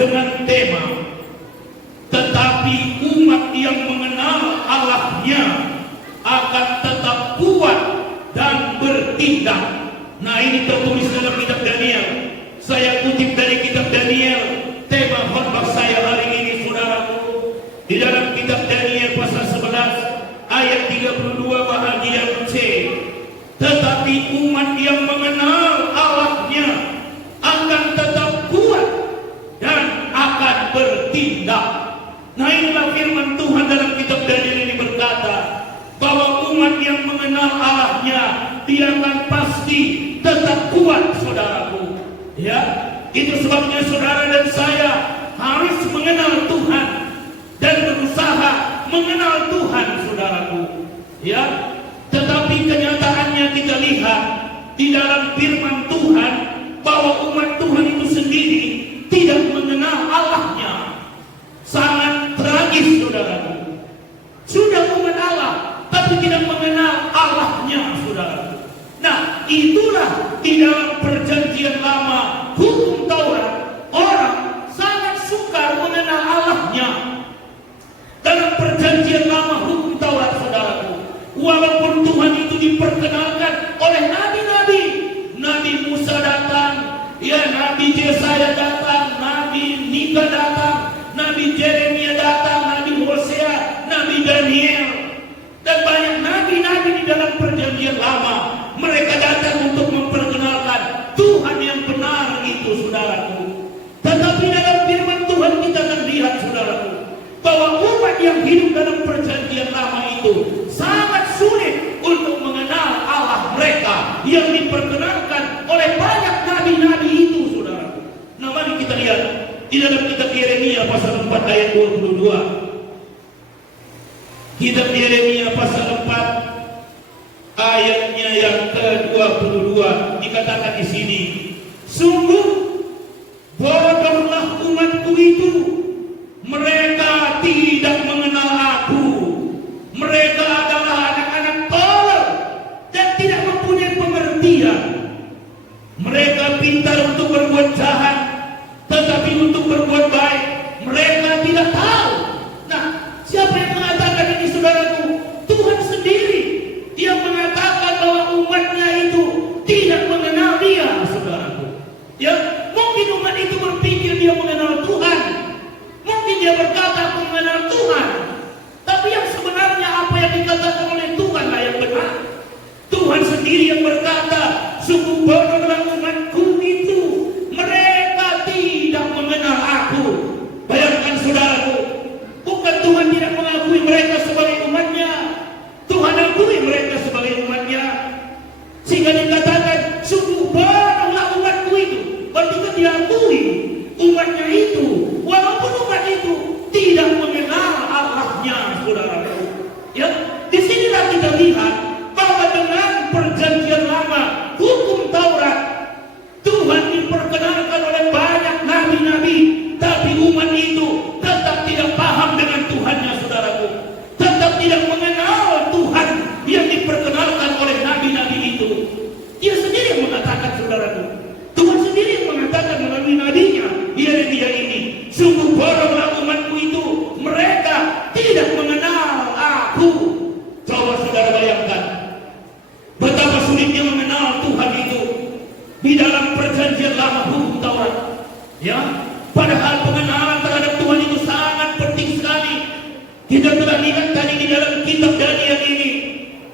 dengan tema tetapi umat yang mengenal Allahnya akan tetap kuat dan bertindak. Nah, ini tertulis dalam kitab Daniel. Saya kutip dari kitab Daniel. Tema khotbah saya hari ini, saudaraku, di dalam kitab Daniel pasal 11 ayat 32 bahagian C. Tetapi umat yang mengenal Allahnya akan tetap kuat dan akan bertindak. Nah, inilah firman Tuhan dalam kitab Daniel ini berkata bahwa umat yang mengenal Allahnya dia akan pasti tetap kuat, saudaraku. Ya, itu sebabnya saudara dan saya harus mengenal Tuhan dan berusaha mengenal Tuhan, saudaraku. Ya, tetapi kenyataannya kita lihat di dalam firman Tuhan bahwa umat Tuhan itu sendiri tidak mengenal Allahnya. Sangat tragis, saudaraku. Sudah umat Allah, tapi tidak mengenal Allahnya, saudaraku. Nah, itulah di dalam perjanjian lama, hukum Taurat, orang sangat sukar mengenal Allahnya. Dalam perjanjian lama, hukum Taurat, saudaraku, walaupun Tuhan itu diperkenalkan oleh nabi-nabi, Nabi Musa datang, ya, Nabi Yesaya datang, Nabi Mika datang, Nabi Yeremia datang, Nabi Hosea, Nabi Daniel, dan banyak nabi-nabi di dalam perjanjian lama. Mereka datang untuk memperkenalkan Tuhan yang benar itu, saudaraku. Tetapi dalam firman Tuhan kita akan lihat, saudaraku, bahwa umat yang hidup dalam perjanjian lama itu sangat sulit untuk mengenal Allah mereka yang diperkenalkan oleh banyak nabi-nabi itu, saudaraku. Nah, mari kita lihat di dalam kitab Yeremia pasal 4 ayat 22. Kitab Yeremia pasal 4 ayatnya yang ke-22 dikatakan di sini, sungguh bodohlah umatku itu, mereka tidak mengenal aku. Mereka adalah anak-anak tolol dan tidak mempunyai pengertian. Mereka pintar untuk berbuat jahat, tetapi untuk berbuat baik mereka tidak tahu. Nah, siapa yang mengatakan ini, saudaraku? Tuhan sendiri. Dia mengatakan bahwa umatnya itu tidak mengenal dia, saudaraku. Ya, mungkin umat itu berpikir dia mengenal Tuhan. Mungkin dia berkata aku mengenal Tuhan. Tapi yang sebenarnya apa yang dikatakan oleh Tuhanlah yang benar. Tuhan sendiri yang berkata, sungguh bodohlah umatku itu, mereka tidak mengenal aku. Bayangkan, saudaraku, bukan Tuhan tidak mengakui mereka sebagai umatnya, Tuhan akui mereka sebagai umatnya. Sehingga dikatakan sungguh bodohlah umatku itu. Berarti kan diakui umatnya itu, walaupun umat itu tidak mengenal Allahnya, saudaraku. Ya, disinilah kita lihat bahwa dengan perjanjian lama, hukum Taurat, Tuhan diperkenalkan oleh banyak nabi-nabi, tapi umat itu tetap tidak paham dengan Tuhannya, saudaraku. Tetap tidak mengenal Tuhan yang diperkenalkan oleh nabi-nabi itu. Dia sendiri mengatakan, saudaraku, Tuhan sendiri mengatakan melalui nabinya Yeremia ini, sungguh bodohlah umatku itu, mereka tidak mengenal aku. Coba saudara bayangkan betapa sulitnya mengenal Tuhan itu di dalam perjanjian lama, hukum Taurat. Ya, padahal pengenalan terhadap Tuhan itu sangat penting sekali. Kita telah lihat tadi di dalam kitab Daniel ini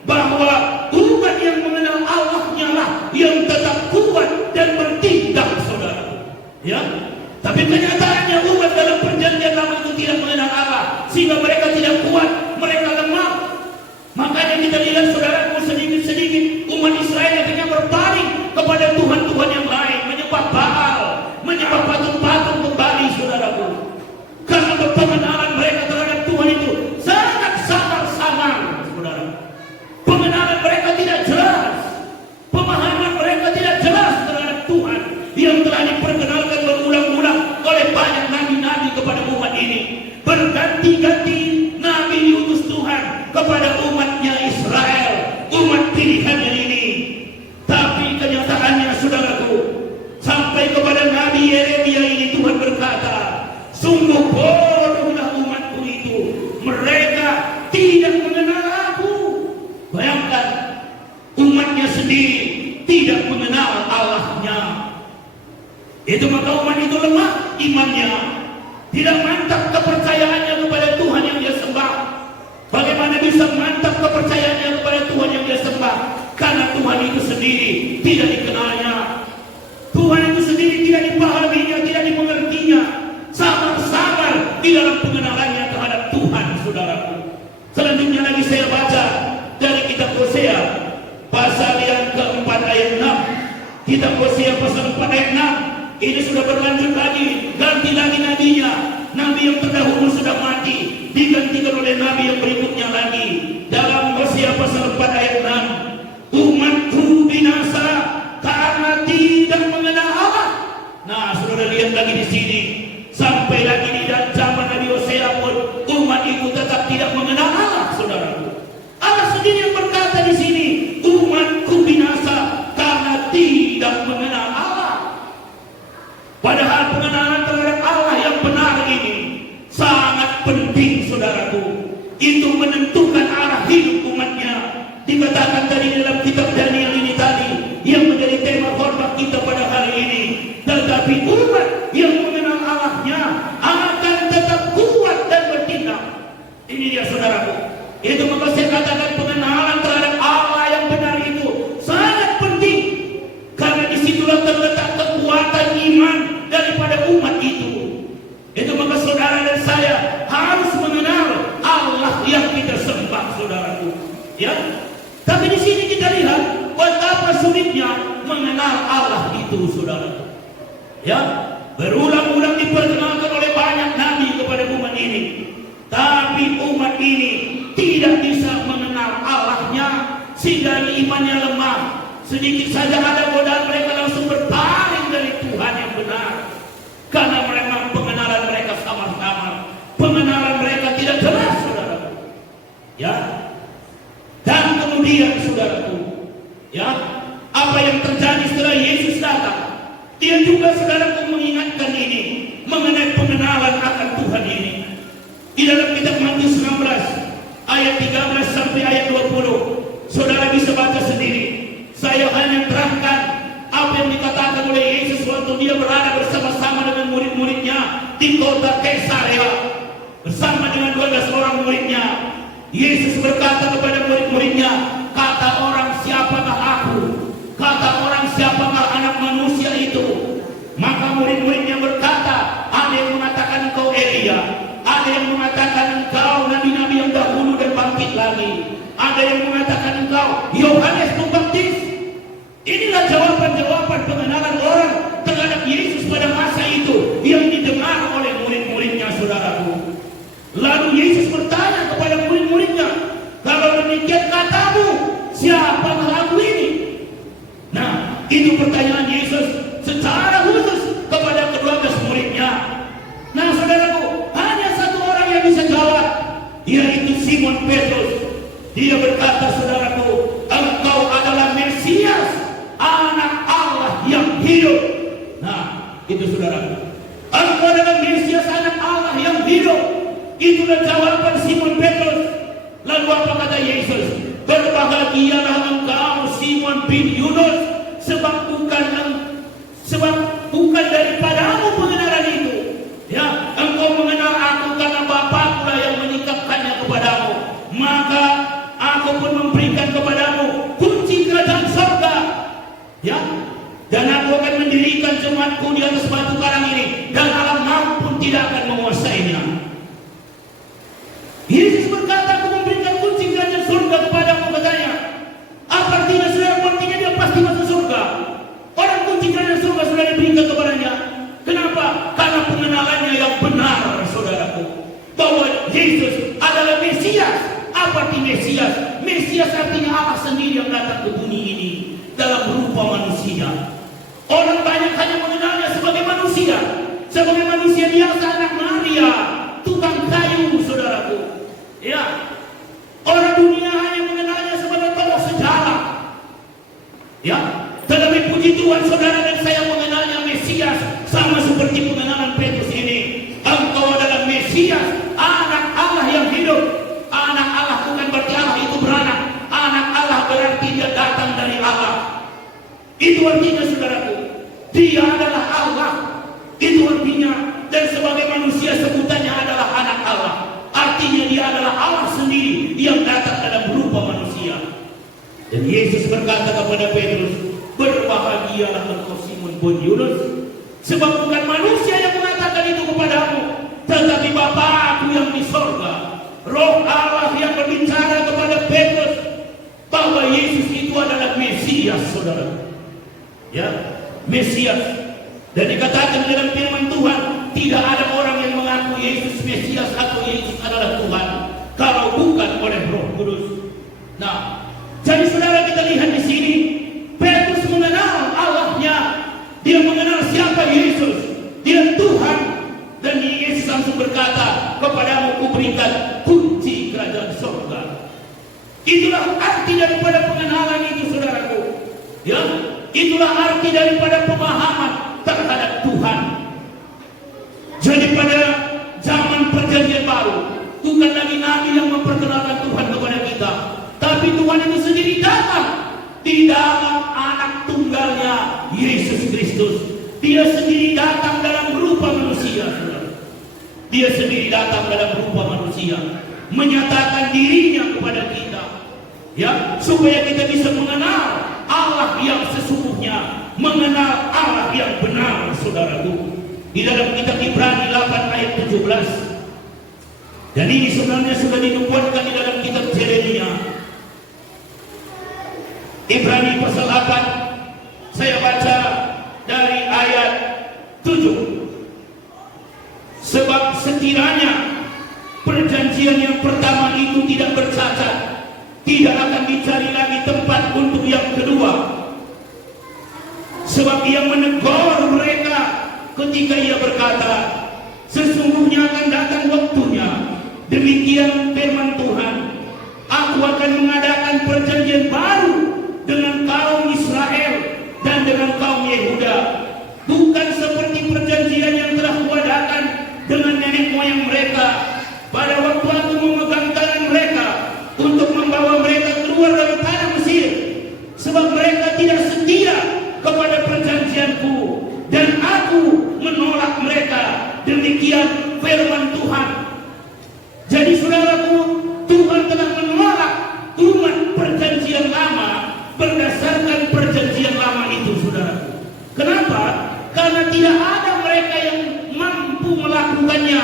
bahwa umat yang mengenal Allahnya lah yang tetap kuat dan bertindak, saudara. Ya, tapi kenyataannya umat dalam perjanjian lama itu tidak mengenal Allah, sehingga mereka tidak kuat, mereka lemah. Makanya kita lihat, saudaraku, sedikit-sedikit umat Israel akhirnya berpaling kepada Tuhan-Tuhan yang lain, menyembah Baal, menyembah patung-patung kembali, saudaraku. Karena pengenalan mereka terhadap Tuhan itu sangat samar-samar, saudara. Pengenalan mereka tidak jelas, pemahaman mereka tidak jelas terhadap Tuhan yang telah diperkenalkan berulang-ulang oleh banyak nabi-nabi kepada umat ini. Berganti-ganti nabi diutus Tuhan kepada umatnya Israel, umat pilihannya ini. Tapi kenyataannya, saudaraku, sampai kepada Nabi Yeremia ini Tuhan berkata, Sungguh bodohlah umatku itu. Mereka tidak mengenal aku. Bayangkan, umatnya sendiri tidak mengenal Allahnya. Itu maka umat itu lemah imannya, tidak mantap kepercayaannya kepada Tuhan yang dia sembah. Bagaimana bisa mantap kepercayaannya kepada Tuhan yang dia sembah? Karena Tuhan itu sendiri tidak dikenalnya. Tuhan itu sendiri tidak dipahaminya, tidak dimengertinya. Sabar-sabar di dalam pengenalannya terhadap Tuhan, saudaraku. Selanjutnya lagi saya baca dari kitab Hosea pasal yang keempat ayat 6. Kitab Hosea pasal 4 ayat 6. Ini sudah berlanjut lagi, ganti lagi nabinya. Nabi yang terdahulu sudah mati, digantikan oleh nabi yang berikutnya lagi. Dalam Hosea pasal 4 ayat 6, umatku binasa karena tidak mengenal Allah. Nah, saudara lihat lagi di sini, sampai lagi di zaman Nabi Hosea pun umat itu tetap tidak mengenal Allah, saudara. Allah sendiri yang berkata di sini, umatku binasa karena tidak mengenal Allah. Padahal pengenalan terhadap Allah yang benar ini sangat penting, saudaraku. Itu menentukan arah hidup umatnya. Dikatakan tadi dalam kitab Daniel ini tadi, yang menjadi tema khotbah kita pada hari ini. Tetapi umat yang mengenal Allahnya akan tetap kuat dan bertindak. Ini dia, saudaraku. Itu maka saya katakan pengenalan terhadap Allah yang benar itu sangat penting. Karena disitulah terletak kekuatan iman daripada umat itu. Itu maka saudara dan saya harus mengenal Allah yang kita sembah, saudaraku. Ya. Tapi di sini kita lihat betapa sulitnya mengenal Allah itu, saudara. Ya, berulang-ulang diperkenalkan oleh banyak nabi kepada umat ini. Tapi umat ini tidak bisa mengenal Allahnya, sehingga imannya lemah. Sedikit saja ada godaan, mereka langsung berpaling dari Tuhan yang benar. Karena memang pengenalan mereka samar-samar, pengenalan mereka tidak jelas, saudara. Ya. Dan kemudian, saudaraku, ya, apa yang terjadi setelah Yesus datang? Dia juga, saudaraku, mengingatkan ini mengenai pengenalan akan Tuhan ini. Di dalam kitab Matius 16 ayat 13 sampai ayat 20, saudara bisa baca sendiri. Saya hanya terangkan apa yang dikatakan oleh Yesus waktu dia berada bersama-sama dengan murid-muridnya di kota Kaisarea bersama dengan 12 orang muridnya. Yesus berkata kepada murid-muridnya, kata orang siapakah aku? Kata orang siapakah anak manusia itu? Maka murid-muridnya berkata, ada yang mengatakan engkau Elia, ada yang mengatakan engkau nabi-nabi yang dahulu dan bangkit lagi, ada yang mengatakan engkau Yohanes Pembaptis. Inilah jawaban-jawaban pengenalan orang terhadap Yesus pada masa itu yang didengar oleh murid-muridnya, saudaraku. Lalu Yesus bertanya kepada murid-muridnya, kalau demikian katamu, siapakah aku ini? Nah, itu pertanyaan Yesus secara khusus kepada kedua-belas muridnya. Nah, saudaraku, hanya satu orang yang bisa jawab, yaitu Simon Petrus. Dia berkata, saudaraku, engkau adalah Mesias, anak Allah yang hidup. Nah, itu saudaraku, engkau adalah Mesias, anak Allah yang hidup. Itulah jawaban Simon Petrus. Lalu apa kata Yesus? Berbahagialah engkau Simon bin Yunus, sebab bukan daripadamu pengenalan itu. Ya, engkau mengenal aku karena Bapa pula yang menyingkapkannya kepadamu. Maka aku pun memberikan kepadamu kunci kerajaan surga. Ya, dan aku akan mendirikan jemaatku di atas batu karang ini, dan alam maut pun tidak akan menguasainya. Yesus berkata, aku memberikan kunci kerajaan surga kepadamu, katanya. Apa artinya, saudara? Artinya dia pasti masuk surga. Orang kunci kerajaan surga sudah diberikan kepadanya. Kenapa? Karena pengenalannya yang benar, saudaraku, bahwa Yesus adalah Mesias. Apa arti Mesias? Mesias artinya Allah sendiri yang datang ke bumi ini dalam berupa manusia. Orang banyak hanya mengenalnya sebagai manusia biasa, anak Maria, tukang kayu, saudaraku. Ya, orang dunia hanya mengenalnya sebagai tokoh sejarah. Ya, tetapi puji Tuhan, saudara dan saya mengenalnya Mesias, sama seperti pengenalan Petrus ini. Engkau artinya saudaraku, dia adalah Allah. Itu artinya, dan sebagai manusia sebutannya adalah anak Allah. Artinya dia adalah Allah sendiri yang datang dalam berupa manusia. Dan Yesus berkata kepada Petrus, berbahagialah engkau Simon bin Yunus, sebab bukan manusia yang mengatakan itu kepadamu, tetapi Bapa-Ku yang di sorga. Roh Allah yang berbicara kepada Petrus bahwa Yesus itu adalah Mesias, saudara. Ya, Mesias. Dan dikatakan dalam firman Tuhan, tidak ada orang yang mengaku Yesus Mesias atau Yesus adalah Tuhan kalau bukan oleh Roh Kudus. Nah, jadi saudara, kita lihat di sini, Petrus mengenal Allahnya, dia mengenal siapa Yesus, dia Tuhan, dan Yesus langsung berkata, kepadamu kuberikan kunci kerajaan surga. Itulah arti daripada pengenalan itu, saudaraku. Ya, itulah arti daripada pemahaman terhadap Tuhan. Jadi pada zaman perjanjian baru, bukan lagi Nabi yang memperkenalkan Tuhan kepada kita, tapi Tuhan itu sendiri datang di dalam anak tunggalnya Yesus Kristus. Dia sendiri datang dalam berupa manusia. Dia sendiri datang dalam berupa manusia, menyatakan dirinya kepada kita, ya, supaya kita bisa mengenal Allah yang sesungguhnya, mengenal Allah yang benar, saudaraku. Di dalam kitab Ibrani 8 ayat 17. Dan ini sebenarnya sudah dinubuatkan di dalam kitab Yeremia. Ibrani pasal 8, saya baca dari ayat 7. Sebab sekiranya perjanjian yang pertama itu tidak bercacat, tidak akan dicari lagi tempat untuk yang kedua. Sebab ia menegur mereka ketika ia berkata, sesungguhnya akan datang waktunya, demikian firman Tuhan, aku akan mengadakan perjanjian baru dengan kaum Israel dan dengan kaum Yehuda, bukan seperti perjanjian yang telah kuadakan dengan nenek moyang mereka pada waktu aku memegang tangan mereka untuk membawa mereka keluar dari tanah Mesir, sebab mereka tidak setia kepada perjanjianku dan aku menolak mereka. Demikian firman Tuhan. Jadi saudaraku, Tuhan telah menolak umat perjanjian lama berdasarkan perjanjian lama itu, saudaraku. Kenapa? Karena tidak ada mereka yang mampu melakukannya,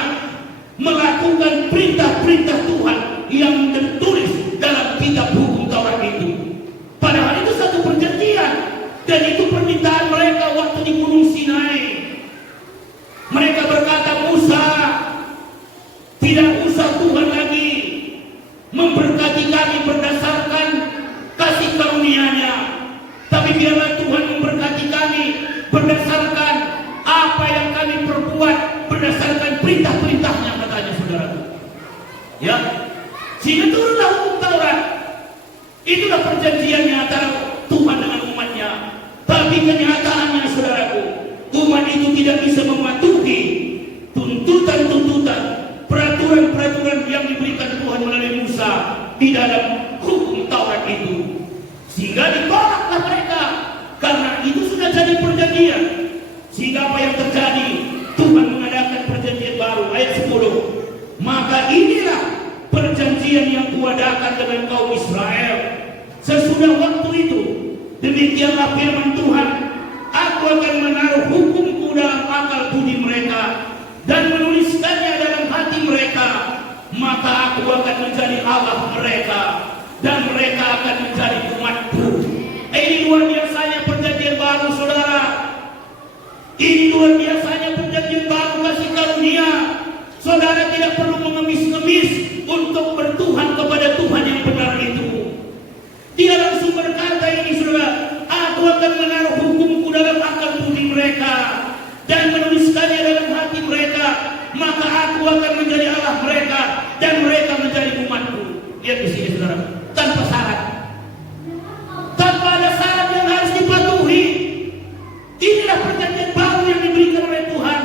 melakukan perintah-perintah Tuhan yang tertulis dalam kitab hukum Taurat itu. Padahal itu satu perjanjian. Dan itu permintaan mereka waktu di Gunung Sinai. Mereka berkata, Musa, tidak usah Tuhan lagi memberkati kami berdasarkan kasih karunia-Nya, tapi biarlah Tuhan memberkati kami berdasarkan apa yang kami perbuat, berdasarkan perintah-perintahnya, katanya, saudara. Ya, sehingga turunlah hukum Taurat. Itulah perjanjiannya antara Tuhan dengan umatnya. Tapi kenyataannya, saudaraku, umat itu tidak bisa mematuhi tuntutan-tuntutan, peraturan-peraturan yang diberikan Tuhan melalui Musa di dalam hukum Taurat itu. Sehingga ditolaklah mereka, karena itu sudah jadi perjanjian. Sehingga apa yang terjadi? Tuhan mengadakan perjanjian baru, ayat 10. Maka inilah perjanjian yang kuadakan dengan kaum Israel sesudah waktu itu. Demikianlah firman Tuhan, aku akan menaruh hukumku dalam akal budi mereka dan menuliskannya dalam hati mereka, maka aku akan menjadi Allah mereka dan mereka akan menjadi umatku. Ini luar biasanya perjanjian baru, saudara. Ini luar biasanya perjanjian baru kasih karunia. Saudara tidak perlu mengemis-ngemis untuk bertuhan kepada Tuhan yang benar itu. Dia langsung berkata ini, saudara, aku akan menaruh hukumku dalam akal budi mereka dan menuliskannya dalam hati mereka, maka aku akan menjadi Allah mereka dan mereka menjadi umatku. Lihat di sini, saudara, tanpa syarat, tanpa ada syarat yang harus dipatuhi. Inilah perjanjian baru yang diberikan oleh Tuhan.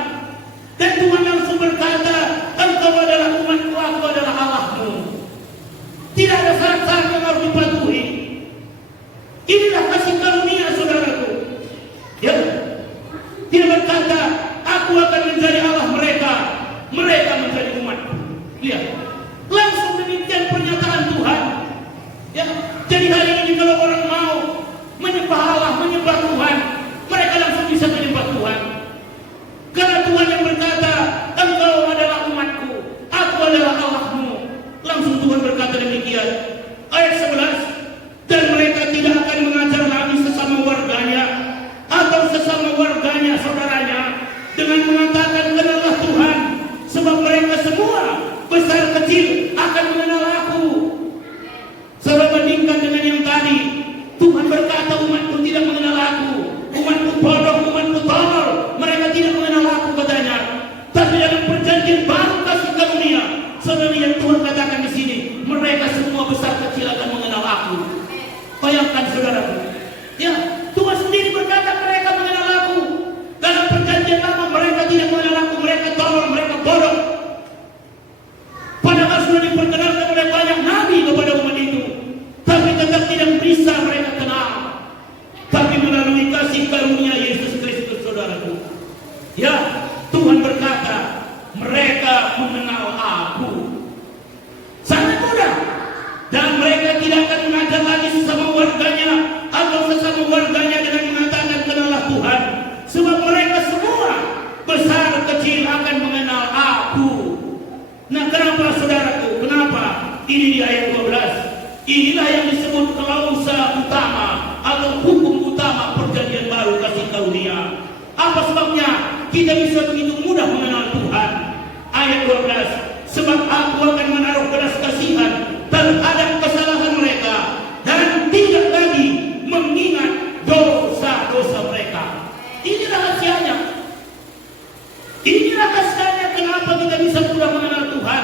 Dan Tuhan langsung berkata, engkau adalah umatku, aku adalah Allahmu. Tidak ada syarat-syarat yang harus dipatuhi. Inilah kasih karunia, saudaraku. dengan mengatakan kenallah Tuhan, sebab mereka semua besar kecil akan mengenal aku. Saudara, bandingkan dengan yang tadi, Tuhan berkata umatku tidak mengenal aku, umatku bodoh, umatku tolol, mereka tidak mengenal aku katanya. Tapi dalam perjanjian baru kasih karunia, saudara, yang Tuhan katakan di sini, mereka semua besar kecil akan mengenal aku. Bayangkan saudara, ya, Tuhan sendiri berkata mereka mengenal aku. Dalam perjanjian lama mereka tidak mengenal aku, mereka tolol, mereka bodoh. Padahal sudah diperkenalkan oleh banyak nabi kepada umat itu, tapi tetap tidak bisa mereka kenal. Tapi melalui kasih karunia Yesus Kristus, saudaraku, ya, Tuhan berkata mereka mengenal aku. Sangat mudah. Dan mereka tidak akan mengajar lagi sesama warganya atau sesama warganya dengan mengatakan kenallah Tuhan, sebab mereka semua besar kecil akan mengenal aku. Nah, kenapa saudaraku? Kenapa? Ini di ayat 12. Inilah yang disebut klausa utama atau hukum utama perjanjian baru kasih karunia. Apa sebabnya kita bisa begitu mudah mengenal Tuhan? Ayat 12. Sebab aku akan menaruh belas kasihan terhadap kesalahan mereka dan tidak lagi mengingat dosa-dosa mereka. Ini rahasianya. Ini rahasianya kenapa kita bisa mudah mengenal Tuhan.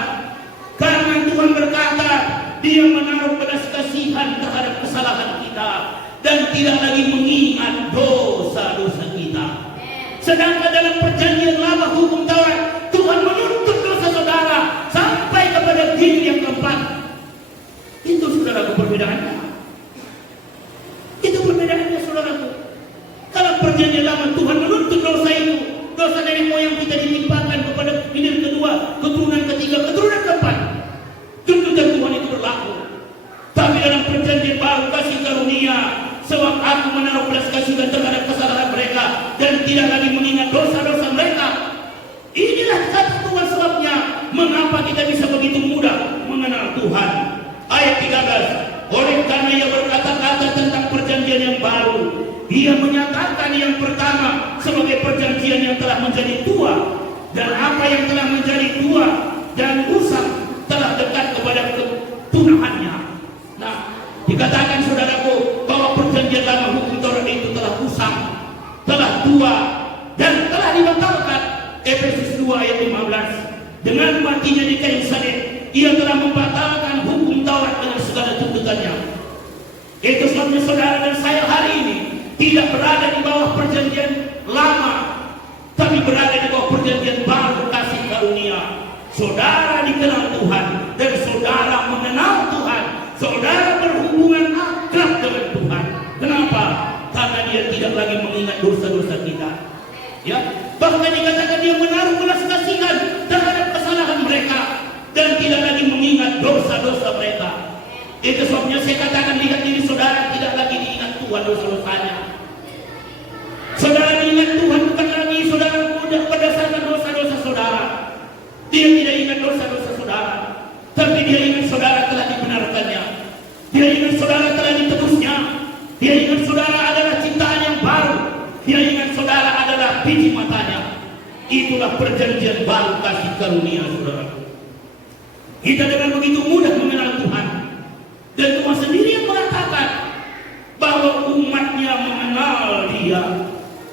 Karena Tuhan berkata Dia menaruh belas kasihan terhadap kesalahan kita dan tidak lagi mengingat dosa-dosa kita. Sedangkan dalam perjanjian lama hukum Taurat, Tuhan menuntut dosa saudara sampai kepada jilid yang keempat. Itu saudaraku perbedaannya. Itu perbedaannya saudaraku. Kalau perjanjian lama Tuhan menuntut dosa itu, dosa dari moyang kita ditimpakan kepada jilid kedua, keturunan ketiga, keturunan keempat. Tuntutan Tuhan itu berlaku. Tapi dalam perjanjian baru kasih karunia, sebab aku menaruh belas kasihan terhadap kesalahan mereka dan tidak lagi mengingat dosa-dosa mereka. Inilah kata Tuhan sebabnya mengapa kita bisa begitu mudah mengenal Tuhan. Ayat 13. Oleh karena Ia berkata-kata tentang perjanjian yang baru, Ia menyatakan yang pertama sebagai perjanjian yang telah menjadi tua, dan apa yang telah menjadi tua dan usang telah dekat kepada ketunahannya. Nah, dikatakan saudaraku bahwa perjanjian lama hukum Taurat itu telah usang, telah tua, dan telah dibatalkan. Efesus 2 ayat 15. Dengan matinya di kayu salib, Ia telah membatalkan hukum Taurat dengan segala tuntutannya. Itu sebabnya saudara dan saya hari ini tidak berada di bawah perjanjian lama, tapi berada di bawah perjanjian baru kasih karunia. Saudara dikenal Tuhan dan saudara mengenal Tuhan. Saudara berhubungan akrab dengan Tuhan. Kenapa? Karena Dia tidak lagi mengingat dosa-dosa kita. Ya, bahkan dikatakan Dia menaruh belas kasihan terhadap kesalahan mereka dan tidak lagi mengingat dosa-dosa mereka. Itu sebabnya saya katakan, lihat diri saudara tidak lagi diingat Tuhan dosa-dosanya. Saudara diingat Tuhan bukan lagi saudara mudah berdasarkan dosa-dosa saudara. Dia tidak ingat dosa-dosa saudara, tapi Dia ingat saudara telah dibenarkannya. Dia ingat saudara telah ditebusnya. Dia ingat saudara adalah ciptaan yang baru. Dia ingat saudara adalah biji matanya. Itulah perjanjian baru kasih karunia saudara. Kita dengan begitu mudah mengenal Tuhan. Dan Tuhan sendiri yang mengatakan bahwa umatnya mengenal Dia.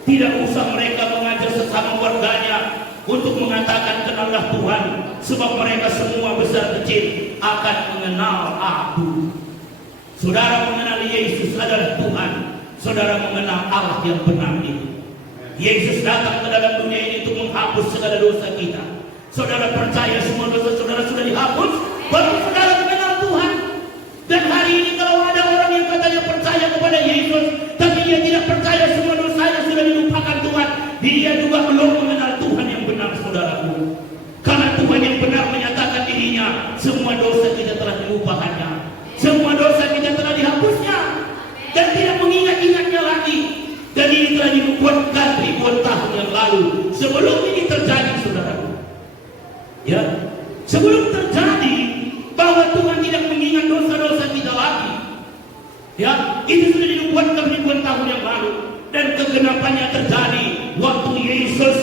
Tidak usah mereka mengajar sesama warganya untuk mengatakan kenallah Tuhan, sebab mereka semua besar kecil akan mengenal aku. Saudara mengenal Yesus adalah Tuhan. Saudara mengenal Allah yang benar itu. Yesus datang ke dalam dunia ini untuk menghapus segala dosa kita. Saudara percaya semua dosa saudara sudah dihapus, baru saudara mengenal Tuhan. Dan hari ini kalau ada orang yang katanya percaya kepada Yesus, tapi dia tidak percaya semua dosanya sudah dilupakan Tuhan, dia juga belum mengenal Tuhan yang benar saudaraku. Karena Tuhan yang benar menyatakan dirinya, semua dosa kita telah dilupakannya, semua dosa kita telah dihapusnya, dan tidak mengingat-ingatnya lagi. Dan ini telah dibuatkan ribuan tahun yang lalu, sebelum ini terjadi saudaraku. Ya, sebelum terjadi bahwa Tuhan tidak mengingat dosa-dosa kita lagi. Ya, itu sudah dibuatkan ribuan tahun yang lalu, dan kegenapannya terjadi waktu Yesus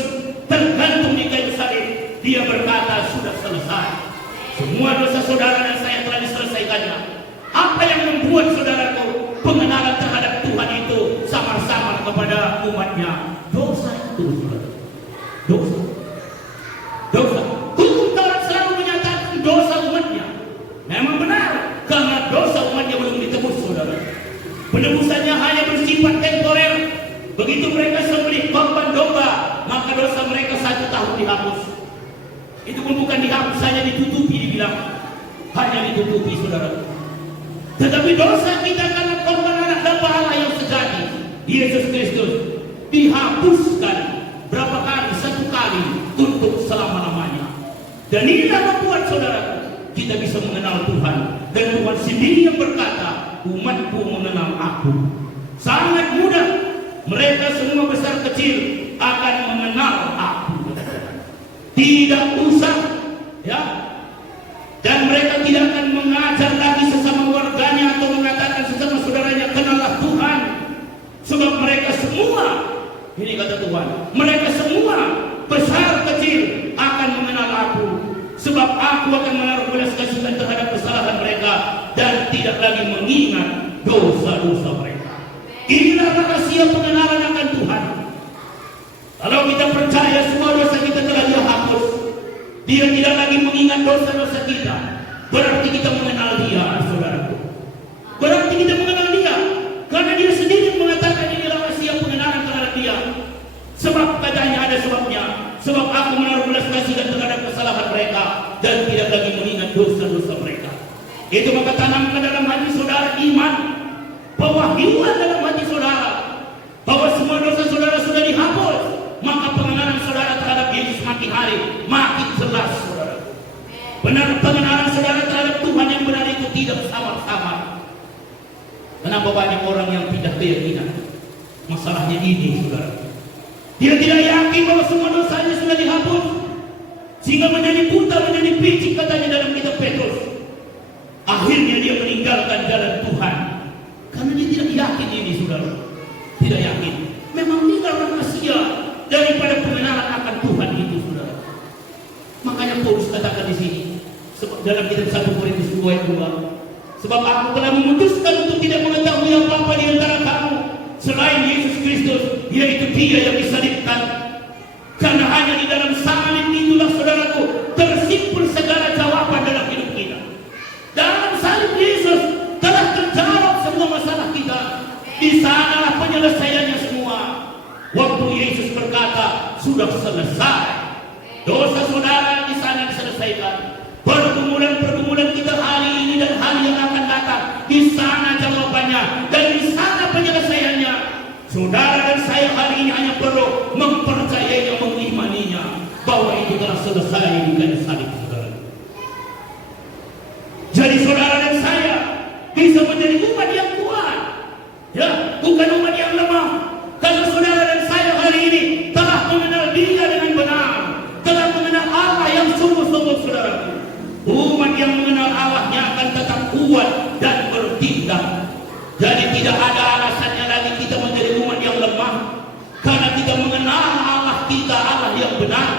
selesai. Semua dosa saudara dan saya telah diselesaikannya. Apa yang membuat saudaraku pengenalan terhadap Tuhan itu samar-samar kepada umatnya? Dosa itu, saudara. Dosa. Dosa. Hukum Taurat selalu menyatakan dosa umatnya. Memang benar, karena dosa umatnya belum ditebus, saudara. Penebusannya hanya bersifat temporer. Begitu mereka sembelih korban domba, maka dosa mereka 1 tahun dihapus. Itu pun bukan dihapus, hanya ditutupi, dibilang. Hanya ditutupi, saudara. Tetapi dosa kita karena korban anak domba Allah yang sejati, Yesus Kristus, dihapuskan berapa kali? 1 kali untuk selama-lamanya. Dan inilah membuat saudara kita bisa mengenal Tuhan. Dan Tuhan sendiri yang berkata, umatku mengenal aku. Sangat mudah. Mereka semua besar kecil akan mengenal aku. Tidak usah, ya. Dan mereka tidak akan mengajar lagi sesama warganya atau mengatakan sesama saudaranya, kenallah Tuhan. Sebab mereka semua, ini kata Tuhan, mereka semua besar kecil akan mengenal aku. Sebab aku akan menaruh belas kasihan terhadap kesalahan mereka dan tidak lagi mengingat dosa-dosa mereka. Inilah rahasia pengenalan akan Tuhan. Kalau kita percaya semua dosa kita telah Dia hapus, Dia tidak lagi mengingat dosa-dosa kita, berarti kita mengenal Dia, saudaraku. Berarti kita mengenal Dia, karena Dia sendiri mengatakan ini rahasia pengenalan terhadap Dia. Sebab katanya ada sebabnya. Sebab aku menaruh belas kasihan terhadap kesalahan mereka dan tidak lagi mengingat dosa-dosa mereka. Itu maka tanamkan dalam hati saudara iman, pewahyuan dalam hati saudara, bahwa semua dosa saudara sudah dihapus. Maka pengenalan saudara terhadap Yesus makin hari makin jelas, saudara. Benar, pengenalan saudara terhadap Tuhan yang benar itu tidak samar-samar. Kenapa banyak orang yang tidak keyakinan? Masalahnya ini, saudara. Dia tidak yakin bahwa semua dosanya sudah dihapus, sehingga menjadi buta, menjadi picik, katanya dalam kitab Petrus. Akhirnya dia meninggalkan jalan Tuhan karena dia tidak yakin ini, saudara. Tidak yakin. Memang tinggal rahasia daripada pengenalan akan Tuhan itu, saudara. Makanya Paulus katakan di sini dalam kitab 1 Korintus 2 ayat 2, sebab aku telah memutuskan untuk tidak mengetahui apa-apa di antara kamu selain Yesus Kristus, yaitu Dia yang disalibkan. Karena hanya di dalam salib itulah, saudaraku, tersimpan segala jawaban dalam hidup kita. Dalam salib Yesus telah terjawab semua masalah kita. Di sanalah penyelesaiannya semua. Waktu Yesus berkata, sudah selesai, dosa saudara di sana diselesaikan. Pergumulan-pergumulan kita hari ini dan hari yang akan datang, di sana jawabannya dan di sana penyelesaiannya. Saudara dan saya hari ini hanya perlu mempercayainya, mengimaninya, bahwa itu telah selesai di kayu salib, saudara. Jadi saudara dan saya bisa menjadi umat yang kuat, ya, bukan umat yang lemah. Karena saudara dan saya hari ini telah mengenal Dia dengan benar, telah mengenal Allah yang sungguh-sungguh, saudara. Umat yang mengenal Allahnya akan tetap kuat dan bertindak. Jadi tidak ada alasannya lagi kita menjadi umat yang lemah, karena kita mengenal Allah kita, Allah yang benar.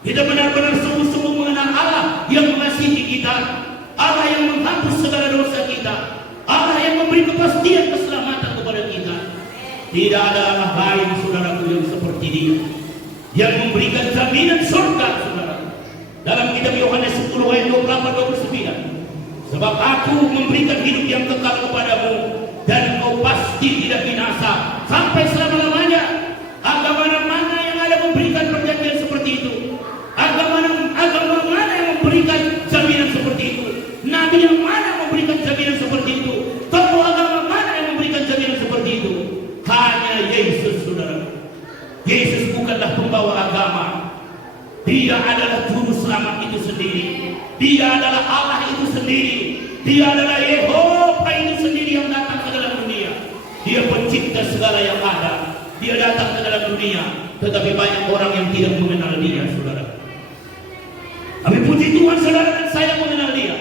Kita benar-benar sungguh-sungguh mengenal Allah yang mengasihi kita, Allah yang menghapus segala dosa kita, Allah yang memberi kepastian keselamatan kepada kita. Tidak ada Allah lain, saudaraku, yang seperti Dia, yang memberikan jaminan surga, saudara. Dalam kitab Yohanes 10 ayat 28-29, sebab aku memberikan hidup yang kekal kepadamu, dan kau pasti tidak binasa sampai selama-lamanya. Agama mana yang ada memberikan perjanjian seperti itu? Agama mana yang memberikan jaminan seperti itu? Nabi yang mana memberikan jaminan seperti itu? Tokoh agama mana yang memberikan jaminan seperti itu? Hanya Yesus, saudara. Yesus bukanlah pembawa agama. Dia adalah juru selamat itu sendiri. Dia adalah Allah itu sendiri. Dia adalah Yehova itu sendiri yang datang ke dalam dunia. Dia pencipta segala yang ada. Dia datang ke dalam dunia. Tetapi banyak orang yang tidak mengenal Dia, saudara. Tapi puji Tuhan, saudara dan saya mengenal Dia.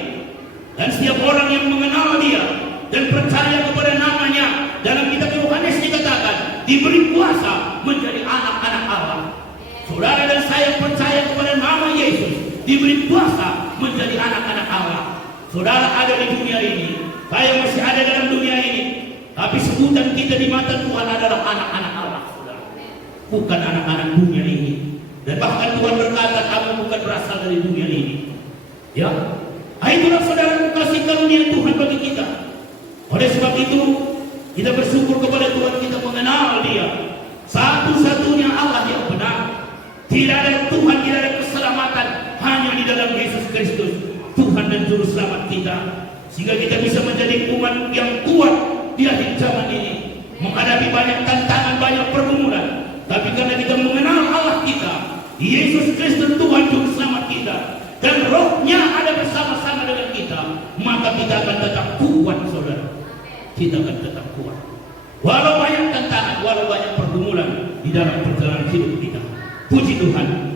Dan setiap orang yang mengenal Dia dan percaya kepada namanya, dalam kitab Yohanes dikatakan diberi kuasa menjadi anak-anak Allah. Saudara dan saya percaya kepada nama Yesus, diberi kuasa menjadi anak-anak Allah. Saudara ada di dunia ini, saya masih ada dalam dunia ini, tapi sebutan kita di mata Tuhan adalah anak-anak Allah, saudara. Bukan anak-anak dunia ini. Dan bahkan Tuhan berkata, kamu bukan berasal dari dunia ini. Ya, itulah saudara kasih karunia Tuhan bagi kita. Oleh sebab itu, kita bersyukur kepada Tuhan, kita mengenal Dia. Satu-satunya Allah yang benar. Tidak ada Tuhan, tidak ada keselamatan hanya di dalam Yesus Kristus, Tuhan dan Juru Selamat kita. Sehingga kita bisa menjadi umat yang kuat di akhir zaman ini, menghadapi banyak tantangan, banyak pergumulan. Tapi karena kita mengenal Allah kita, Yesus Kristus Tuhan Juru Selamat kita, dan Roh-Nya ada bersama-sama dengan kita, maka kita akan tetap kuat, saudara. Kita akan tetap kuat. Walau banyak tantangan, walau banyak pergumulan di dalam perjalanan hidup kita. Puji Tuhan.